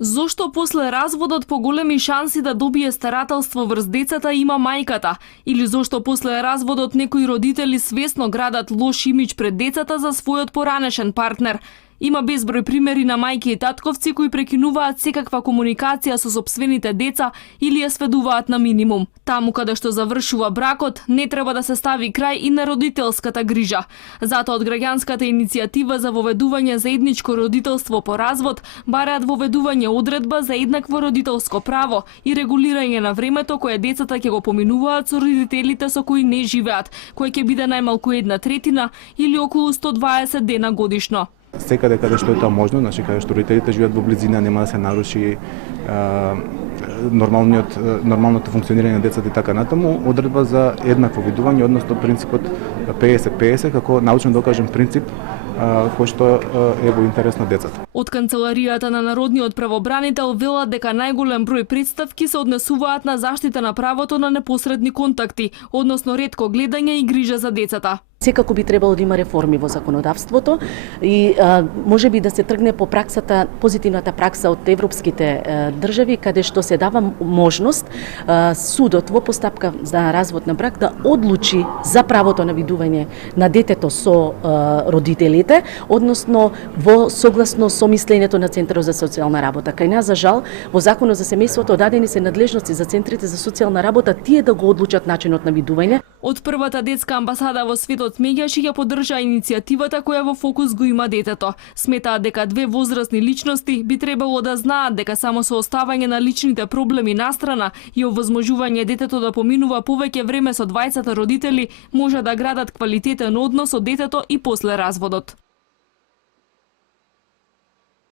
Зошто после разводот поголеми шанси да добие старателство врз децата има мајката? Или зошто после разводот некои родители свесно градат лош имидж пред децата за својот поранешен партнер? Има безброј примери на мајки и татковци кои прекинуваат секаква комуникација со сопствените деца или ја сведуваат на минимум. Таму каде што завршува бракот, не треба да се стави крај и на родителската грижа. Затоа од граѓанската иницијатива за воведување заедничко родителство по развод бараат воведување одредба за еднакво родителско право и регулирање на времето кое децата ќе го поминуваат со родителите со кои не живеат, кој ќе биде најмалку 1/3 или околу 120 дена годишно. Секаде каде што е тоа можно, значи каде што родителите живеат во близина, нема да се наруши нормалното функционирање на децата и така натаму, одредба за еднакво видување, односно принципот 50-50 како научно докажен принцип кој што е во интерес на децата. Од канцеларијата на Народниот правобранител велат дека најголем број претставки се однесуваат на заштита на правото на непосредни контакти, односно ретко гледање и грижа за децата. Секако би требало да има реформи во законодавството и можеби да се тргне по праксата, позитивната пракса од европските држави, каде што се дава можност судот во постапка за развод на брак да одлучи за правото на видување на детето со родителите, односно во согласно со мислењето на Центарот за социјална работа. Кај нас, за жал, во Законот за семејството дадени се надлежности за центрите за социјална работа тие да го одлучат начинот на видување. Од првата детска амбасада во светот Меѓаши ја поддржа иницијативата која во фокус го има детето. Сметаат дека две возрастни личности би требало да знаат дека само со оставање на личните проблеми настрана и овозможување детето да поминува повеќе време со двајцата родители може да градат квалитетен однос со детето и после разводот.